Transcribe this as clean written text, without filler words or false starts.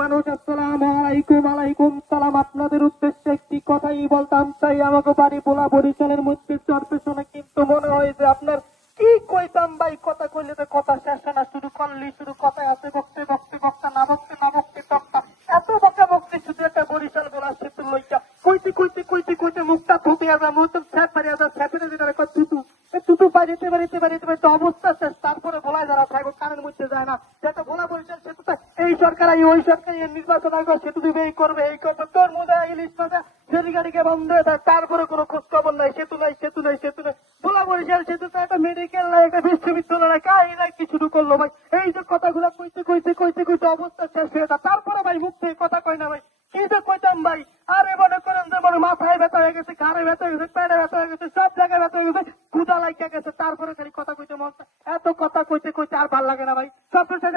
মানুষ, আসসালামু আলাইকুম। আলাইকুম সালাম। আপনাদের উদ্দেশ্যে একটি কথাই বলতাম চাই। আমাকে বাড়ি পোলা বরিশালের মধ্যে চরপে শুনে কিন্তু মনে হয় যে আপনার কি কইতাম ভাই, কথা কইলে তো কথা শেষ না, শুরু করলি শুরু কথায় আছে বকতে বকতে বক্তা না বকতে না বকতে তক্তা, এত বকা বকতে শুধু একটা বরিশাল বলা সেতু লইয়া কইতে কইতে কইতে কইতে মুখটা ফুটে আসা, মুখ স্যাপ পারি আসা, স্যাপের যেটা তুতু তুতু বাড়িতে বাড়িতে বাড়িতে বাড়িতে অবস্থা শেষ। তারপরে বলা যারা থাকবে কানের মধ্যে যায় না, যেটা বলা বরিশাল সেতুটা এই সরকার ওই সরকার নির্বাচন আগে সেতু দিবে, এই করবে এই করবে, তোর মধ্যে ইলিশ মাথা ফেরি গাড়িকে বন্ধ হয়ে থাকে, তারপরে কোনো খোঁজ খবর নাই, সেতু নাই সেতু নাই সেতু নাই। বলা বরিশাল সেতুটা একটা মেডিকেল নাই, একটা বিশ্ববিদ্যালয় নাই, কাই নাই কি শুরু করলো ভাই। এই যে কথাগুলো কইতে কইতে কইতে কইতে অবস্থা শেষ হয়ে যায়, তারপরে ভাই মুখ থেকে কথা কয় না ভাই। কি যে কইতাম ভাই, আরে মনে করেন যে মনে মাথায় ব্যথা হয়ে গেছে, ঘাড়ে ব্যথা হয়ে গেছে, পেটে ব্যথা হয়ে গেছে, সব জায়গায় ব্যথা হয়ে গেছে, ক্ষুধা লাগিয়ে গেছে, তারপরে খালি কথা কইতে মন চায়। এত কথা কইতে কইতে আর ভাল লাগে না ভাই। সবচেয়ে